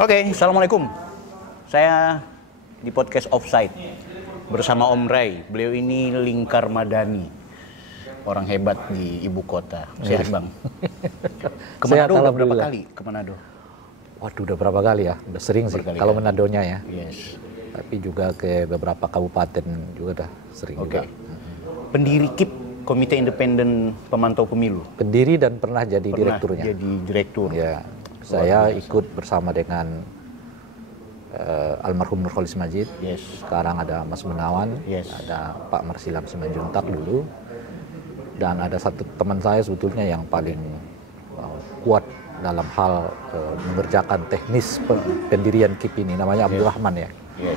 Oke, Assalamualaikum. Saya di podcast Offside bersama Om Ray. Beliau ini lingkar madani, orang hebat di ibu kota. Sehat Bang? Ke Manado udah berapa kali? Ke Manado? Waduh, udah berapa kali ya? Udah sering sih kalau Manadonya ya. Yes. Tapi juga ke beberapa kabupaten juga udah sering juga. Pendiri KIP, Komite Independen Pemantau Pemilu. Pendiri dan pernah jadi direkturnya. Jadi direktur. Ya. Saya ikut bersama dengan almarhum Nurholis Majid. Yes. Sekarang ada Mas Menawan, Yes. ada Pak Marsilam Simanjuntak dulu. Dan ada satu teman saya sebetulnya yang paling kuat dalam hal mengerjakan teknis pendirian KIP ini, namanya Abdul Rahman ya. Yes.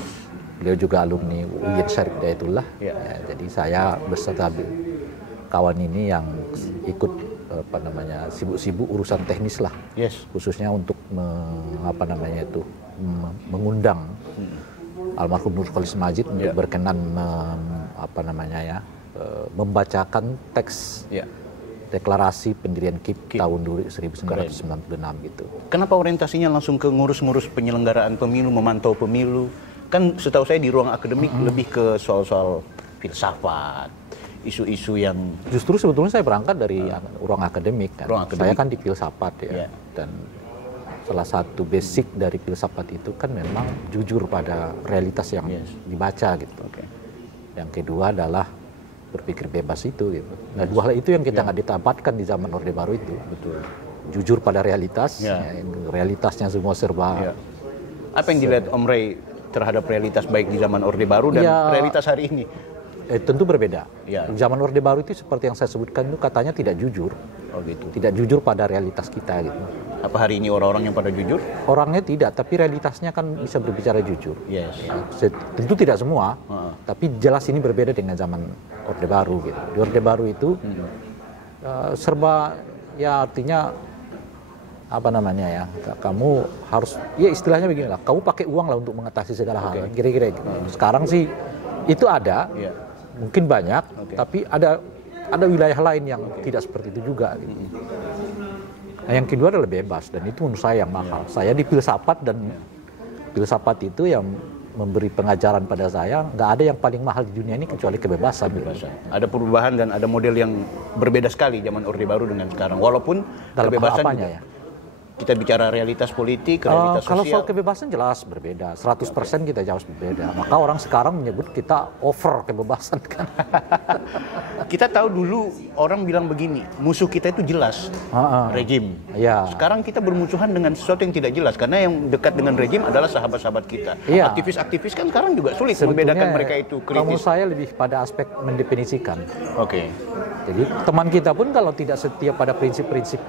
Beliau juga alumni UIN Syarif Hidayatullah. Ya. Ya, jadi saya beserta kawan ini yang ikut sibuk-sibuk urusan teknis lah. Yes. Khususnya untuk mengundang almarhum Nurholis Majid untuk berkenan membacakan teks deklarasi pendirian KIP tahun 1996 gitu. Kenapa orientasinya langsung ke ngurus-ngurus penyelenggaraan pemilu, memantau pemilu? Kan setahu saya di ruang akademik lebih ke soal-soal filsafat, isu-isu yang... Justru sebetulnya saya berangkat dari ruang akademik kan. Saya kan di filsafat ya. Dan salah satu basic dari filsafat itu kan memang jujur pada realitas yang dibaca gitu. Yang kedua adalah berpikir bebas itu gitu. Nah, dua hal itu yang kita nggak ditabatkan di zaman Orde Baru itu. Betul. Jujur pada realitas, realitasnya semua serba. Apa yang dilihat Om Ray terhadap realitas baik di zaman Orde Baru dan realitas hari ini? Tentu berbeda. Zaman Orde Baru itu seperti yang saya sebutkan itu katanya tidak jujur. Oh gitu. Tidak jujur pada realitas kita gitu. Apa hari ini orang-orang yang pada jujur? Orangnya tidak, tapi realitasnya kan bisa berbicara jujur. Yes. Tentu tidak semua, tapi jelas ini berbeda dengan zaman Orde Baru gitu. Di Orde Baru itu serba ya artinya kamu harus istilahnya beginilah, kamu pakai uang lah untuk mengatasi segala hal. Kira-kira gitu. Sekarang sih itu ada, mungkin banyak, tapi ada wilayah lain yang tidak seperti itu juga gitu. Nah, yang kedua adalah bebas, dan itu menurut saya yang mahal. Saya di filsafat, dan filsafat itu yang memberi pengajaran pada saya, nggak ada yang paling mahal di dunia ini kecuali kebebasan. Ada perubahan dan ada model yang berbeda sekali zaman Orde Baru dengan sekarang. Walaupun dalam kebebasan apanya juga, kita bicara realitas politik, realitas kalau sosial. soal kebebasan jelas berbeda, 100% kita jauh berbeda. Maka orang sekarang menyebut kita over kebebasan kan. Kita tahu dulu orang bilang begini, musuh kita itu jelas, rejim. Sekarang kita bermusuhan dengan sesuatu yang tidak jelas, karena yang dekat dengan rejim adalah sahabat-sahabat kita. Aktivis-aktivis kan sekarang juga sulit membedakan mereka itu kritis. Kamu saya lebih pada aspek mendefinisikan. Jadi teman kita pun kalau tidak setia pada prinsip-prinsip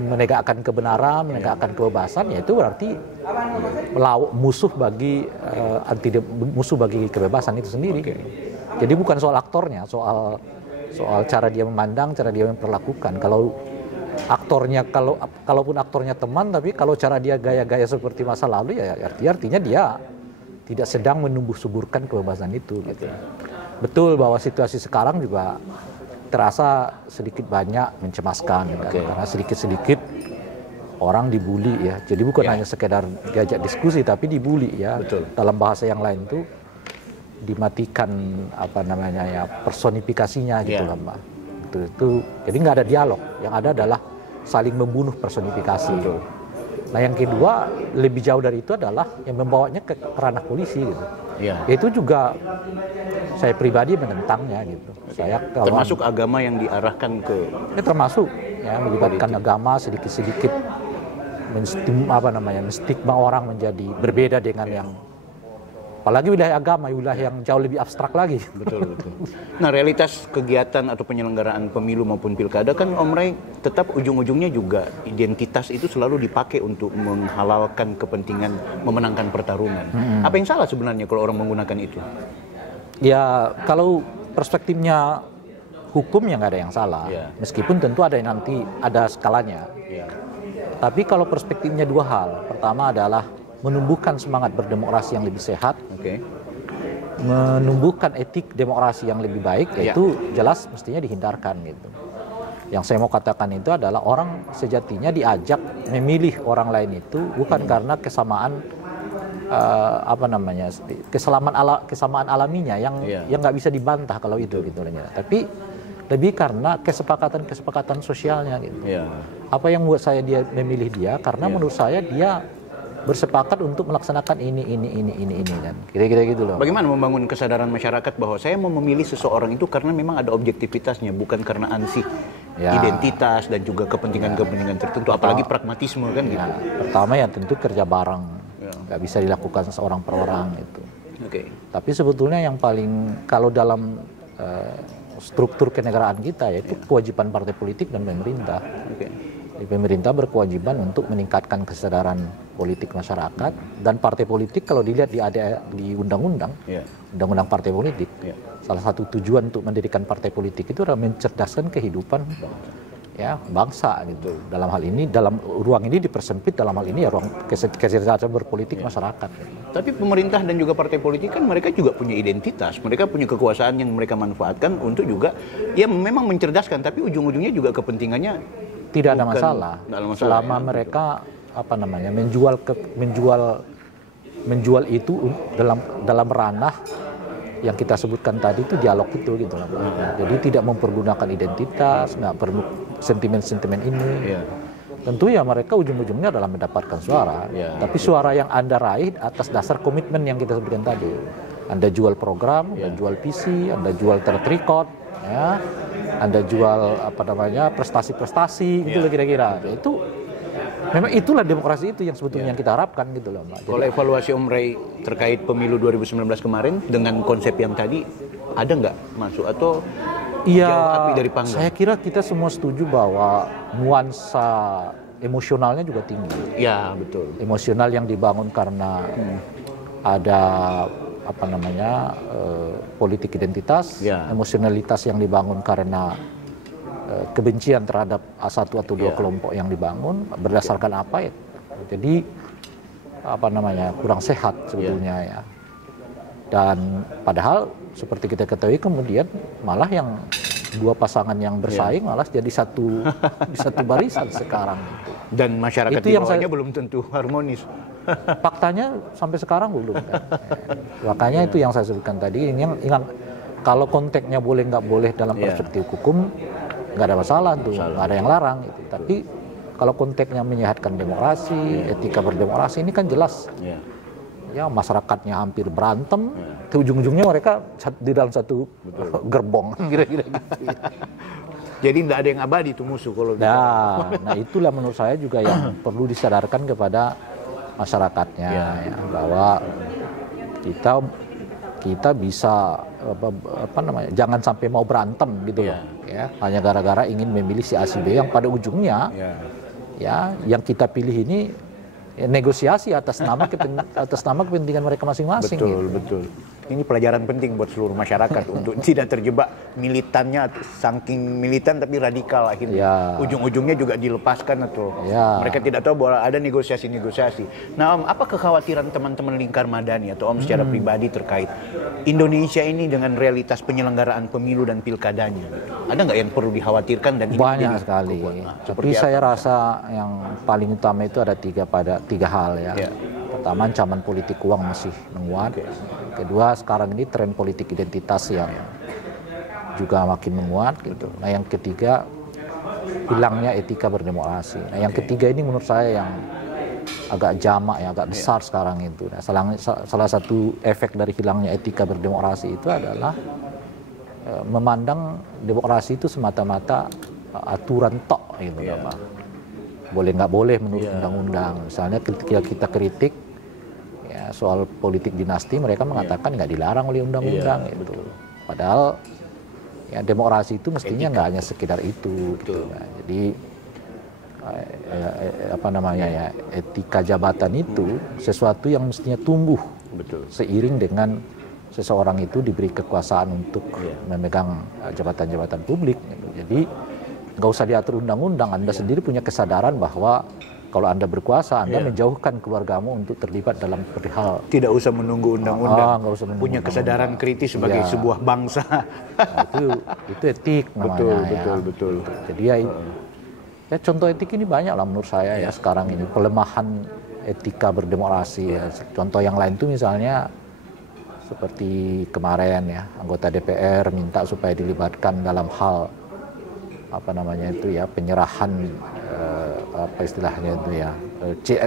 menegakkan kebenaran, menegakkan kebebasan, ya itu berarti musuh bagi kebebasan itu sendiri. Jadi bukan soal aktornya, soal cara dia memandang, cara dia memperlakukan. Kalau aktornya, kalaupun aktornya teman, tapi kalau cara dia gaya-gaya seperti masa lalu, ya artinya dia tidak sedang menumbuh suburkan kebebasan itu. Gitu. Betul bahwa situasi sekarang juga terasa sedikit banyak mencemaskan, karena sedikit-sedikit orang dibully ya. Jadi bukan hanya sekedar diajak diskusi, tapi dibully ya. Dalam bahasa yang lain tuh dimatikan personifikasinya gitu lah Mbak. Itu jadi nggak ada dialog, yang ada adalah saling membunuh personifikasi. Nah yang kedua lebih jauh dari itu adalah yang membawanya ke ranah polisi gitu. Itu juga saya pribadi menentangnya gitu. Termasuk agama yang diarahkan ke termasuk melibatkan agama sedikit-sedikit menstigma orang menjadi berbeda dengan yang, apalagi wilayah agama, wilayah yang jauh lebih abstrak lagi. Betul. Nah, realitas kegiatan atau penyelenggaraan pemilu maupun pilkada kan Om Ray tetap ujung-ujungnya juga identitas itu selalu dipakai untuk menghalalkan kepentingan memenangkan pertarungan. Apa yang salah sebenarnya kalau orang menggunakan itu? Ya, kalau perspektifnya hukum ya nggak ada yang salah. Meskipun tentu ada yang nanti ada skalanya. Tapi kalau perspektifnya dua hal. Pertama adalah menumbuhkan semangat berdemokrasi yang lebih sehat. menumbuhkan etik demokrasi yang lebih baik, itu jelas mestinya dihindarkan gitu. Yang saya mau katakan itu adalah orang sejatinya diajak memilih orang lain itu bukan karena kesamaan kesamaan alaminya yang nggak bisa dibantah kalau itu gitu, tapi lebih karena kesepakatan sosialnya gitu. Apa yang membuat saya dia memilih dia karena menurut saya dia bersepakat untuk melaksanakan ini kan. Kira-kira gitu loh. Bagaimana membangun kesadaran masyarakat bahwa saya mau memilih seseorang itu karena memang ada objektivitasnya, bukan karena ansih identitas dan juga kepentingan-kepentingan tertentu, apalagi pragmatisme kan gitu. Pertama ya tentu kerja bareng, nggak bisa dilakukan seorang per orang itu. Tapi sebetulnya yang paling kalau dalam struktur kenegaraan kita yaitu kewajiban partai politik dan pemerintah. Pemerintah berkewajiban untuk meningkatkan kesadaran politik masyarakat, dan partai politik kalau dilihat di undang-undang, undang-undang partai politik, salah satu tujuan untuk mendirikan partai politik itu adalah mencerdaskan kehidupan bangsa gitu. Dalam hal ini, dalam ruang ini dipersempit, dalam hal ini ya ruang kecerdasan berpolitik masyarakat. Tapi pemerintah dan juga partai politik kan mereka juga punya identitas, mereka punya kekuasaan yang mereka manfaatkan untuk juga memang mencerdaskan, tapi ujung-ujungnya juga kepentingannya tidak ada masalah selama mereka menjual itu dalam ranah yang kita sebutkan tadi itu dialog itu gitu lah. Jadi tidak mempergunakan identitas, nggak perlu sentimen-sentimen ini. Tentu ya mereka ujung-ujungnya adalah mendapatkan suara, tapi suara yang Anda raih atas dasar komitmen yang kita sebutkan tadi. Anda jual program, Anda jual visi, Anda jual track record, Anda jual prestasi-prestasi gitu kira-kira. Itu memang itulah demokrasi itu yang sebetulnya yang kita harapkan gitu loh, Mbak. Kalau evaluasi Om Ray terkait pemilu 2019 kemarin dengan konsep yang tadi ada nggak masuk atau jauh api dari panggang? Saya kira kita semua setuju bahwa nuansa emosionalnya juga tinggi. Ya, betul. Emosional yang dibangun karena ada politik identitas, emosionalitas yang dibangun karena kebencian terhadap satu atau dua kelompok yang dibangun berdasarkan apa ya? Jadi kurang sehat sebetulnya ya. Dan padahal seperti kita ketahui kemudian malah yang dua pasangan yang bersaing malah jadi satu barisan sekarang. Dan masyarakat di bawahnya belum tentu harmonis. Faktanya sampai sekarang belum kan. Makanya itu yang saya sebutkan tadi, ingat kalau konteksnya boleh nggak boleh dalam perspektif hukum nggak ada masalah tuh, nggak ada yang larang gitu. Tapi kalau konteksnya menyehatkan demokrasi, etika berdemokrasi ini kan jelas. Ya masyarakatnya hampir berantem, ujung-ujungnya mereka di dalam satu gerbong kira-kira gitu. Jadi tidak ada yang abadi itu musuh kalau nah itulah menurut saya juga yang perlu disadarkan kepada masyarakatnya bahwa kita bisa jangan sampai mau berantem gitu loh hanya gara-gara ingin memilih si A si B yang pada ujungnya yang kita pilih ini negosiasi atas nama kepentingan mereka masing-masing. Betul. Ini pelajaran penting buat seluruh masyarakat untuk tidak terjebak militannya, saking militan tapi radikal akhirnya. Ujung-ujungnya juga dilepaskan atau mereka tidak tahu bahwa ada negosiasi. Nah Om, apa kekhawatiran teman-teman lingkar madani atau Om secara pribadi terkait Indonesia ini dengan realitas penyelenggaraan pemilu dan pilkadanya? Ada nggak yang perlu dikhawatirkan dan ini banyak sekali. Tapi saya rasa yang paling utama itu ada tiga hal ya. Pertama, ancaman politik uang masih menguat. Kedua, sekarang ini tren politik identitas yang juga makin menguat gitu. Nah yang ketiga, hilangnya etika berdemokrasi. Nah yang ketiga ini menurut saya yang agak jamak agak besar sekarang itu. Nah, salah satu efek dari hilangnya etika berdemokrasi itu adalah memandang demokrasi itu semata-mata aturan tok gitu Pak. Boleh nggak boleh menurut undang-undang. Misalnya ketika kita kritik soal politik dinasti, mereka mengatakan nggak dilarang oleh undang-undang gitu. Padahal demokrasi itu mestinya nggak hanya sekedar itu. Gitu. Nah, jadi etika jabatan itu sesuatu yang mestinya tumbuh seiring dengan seseorang itu diberi kekuasaan untuk memegang jabatan-jabatan publik. Gitu. Jadi nggak usah diatur undang-undang, Anda sendiri punya kesadaran bahwa Kalau Anda berkuasa, Anda menjauhkan keluargamu untuk terlibat dalam perihal. Tidak usah menunggu undang-undang. Nggak usah menunggu punya kesadaran kritis sebagai sebuah bangsa. Nah, itu etik namanya. Betul. Jadi ya contoh etik ini banyak lah menurut saya ya sekarang ini. Pelemahan etika berdemokrasi ya. Contoh yang lain itu misalnya seperti kemarin ya, anggota DPR minta supaya dilibatkan dalam hal penyerahan apa istilahnya itu ya,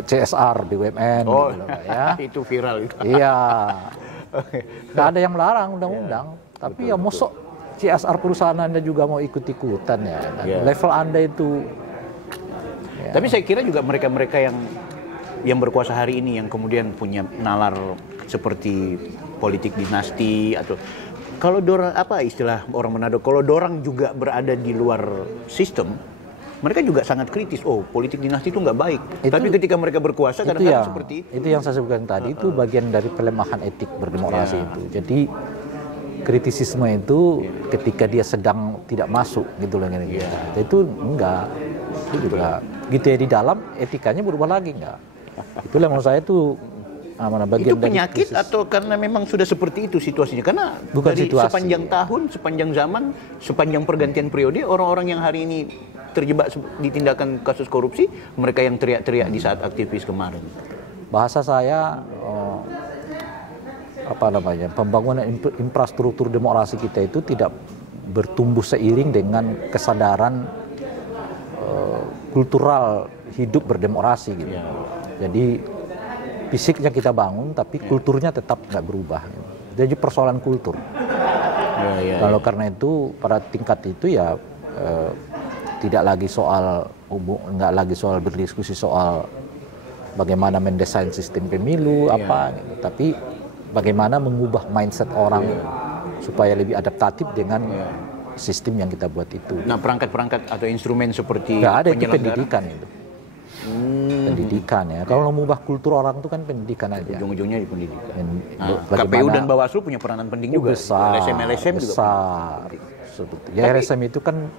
CSR BUMN gitu ya. Itu viral itu. Iya. Nggak ada yang melarang undang-undang, tapi ya mosok CSR perusahaan Anda juga mau ikut-ikutan ya. Level Anda itu. Ya. Tapi saya kira juga mereka-mereka yang berkuasa hari ini yang kemudian punya nalar seperti politik dinasti atau kalau dorang apa istilah orang Manado, kalau dorang juga berada di luar sistem, mereka juga sangat kritis. Oh, politik dinasti itu nggak baik. Tapi ketika mereka berkuasa kadang-kadang seperti itu yang saya sebutkan tadi, itu bagian dari pelemahan etik berdemokrasi itu. Jadi kritisisme itu ketika dia sedang tidak masuk gitu loh. Itu enggak. Itu juga gitu ya, di dalam etikanya berubah lagi enggak. Itulah menurut saya itu bagian itu penyakit atau karena memang sudah seperti itu situasinya? Karena bukan dari situasi, sepanjang tahun, sepanjang zaman, sepanjang pergantian periode, orang-orang yang hari ini terjebak di tindakan kasus korupsi, mereka yang teriak-teriak di saat aktivis kemarin. Bahasa saya pembangunan infrastruktur demokrasi kita itu tidak bertumbuh seiring dengan kesadaran kultural hidup berdemokrasi gitu. Jadi fisiknya kita bangun, tapi kulturnya tetap nggak berubah. Jadi persoalan kultur. Kalau karena itu pada tingkat itu ya tidak lagi nggak lagi soal berdiskusi soal bagaimana mendesain sistem pemilu gitu. Tapi bagaimana mengubah mindset orang supaya lebih adaptatif dengan sistem yang kita buat itu. Nah, perangkat-perangkat atau instrumen seperti nggak ada, itu pendidikan itu. Pendidikan ya. Kalau mengubah kultur orang itu kan pendidikan aja. Ujung-ujungnya di pendidikan. KPU dan Bawaslu punya peranan penting juga. LSM juga. Besar. Ya LSM itu kan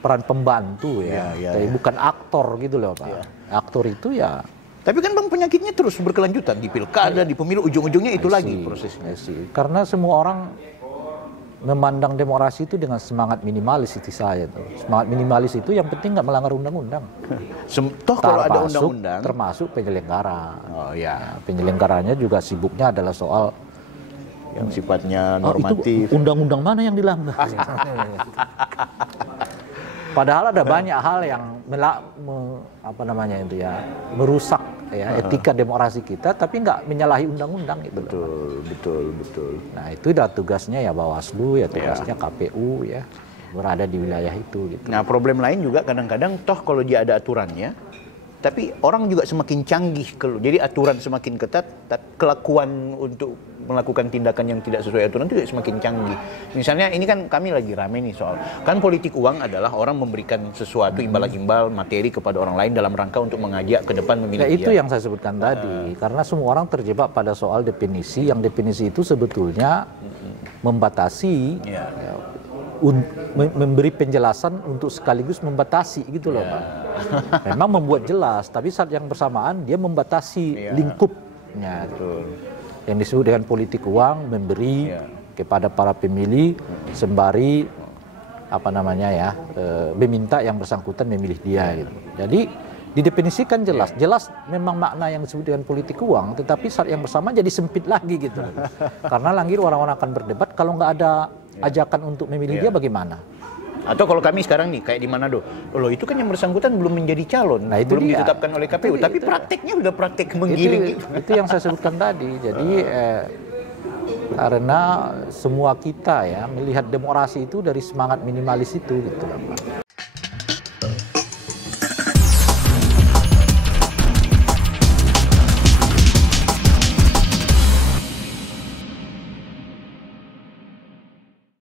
peran pembantu ya. Tapi bukan aktor gitu loh Pak. Aktor itu ya. Tapi kan bang, penyakitnya terus berkelanjutan di pilkada, di pemilu, ujung-ujungnya itu lagi prosesnya. Karena semua orang memandang demokrasi itu dengan semangat minimalis itu saya tuh. Semangat minimalis itu yang penting nggak melanggar undang-undang. Toh kalau ada undang-undang termasuk penyelenggara. Penyelenggaranya juga sibuknya adalah soal yang sifatnya normatif. Itu undang-undang mana yang dilanggar? Padahal ada banyak hal yang merusak etika demokrasi kita, tapi nggak menyalahi undang-undang itu. Betul. Nah itu udah tugasnya ya Bawaslu, ya tugasnya KPU ya, berada di wilayah itu. Gitu. Nah problem lain juga kadang-kadang toh kalau dia ada aturannya, tapi orang juga semakin canggih. Jadi aturan semakin ketat, kelakuan untuk melakukan tindakan yang tidak sesuai aturan itu semakin canggih. Misalnya ini kan kami lagi rame nih soal, kan politik uang adalah orang memberikan sesuatu imbal-imbal materi kepada orang lain dalam rangka untuk mengajak ke depan memilih dia. Itu yang saya sebutkan tadi, karena semua orang terjebak pada soal definisi, yang definisi itu sebetulnya membatasi, memberi penjelasan untuk sekaligus membatasi gitu loh Pak. Memang membuat jelas, tapi saat yang bersamaan dia membatasi lingkupnya. Yang disebut dengan politik uang, memberi kepada para pemilih sembari meminta yang bersangkutan memilih dia gitu. Jadi didefinisikan jelas memang makna yang disebut dengan politik uang, tetapi saat yang bersamaan jadi sempit lagi gitu. Karena lagi orang-orang akan berdebat kalau nggak ada ajakan untuk memilih dia bagaimana? Atau kalau kami sekarang nih kayak di Manado, loh itu kan yang bersangkutan belum menjadi calon, belum ditetapkan oleh KPU, tapi prakteknya udah praktek menggiring. Itu yang saya sebutkan tadi. Jadi karena semua kita ya melihat demokrasi itu dari semangat minimalis itu gitu.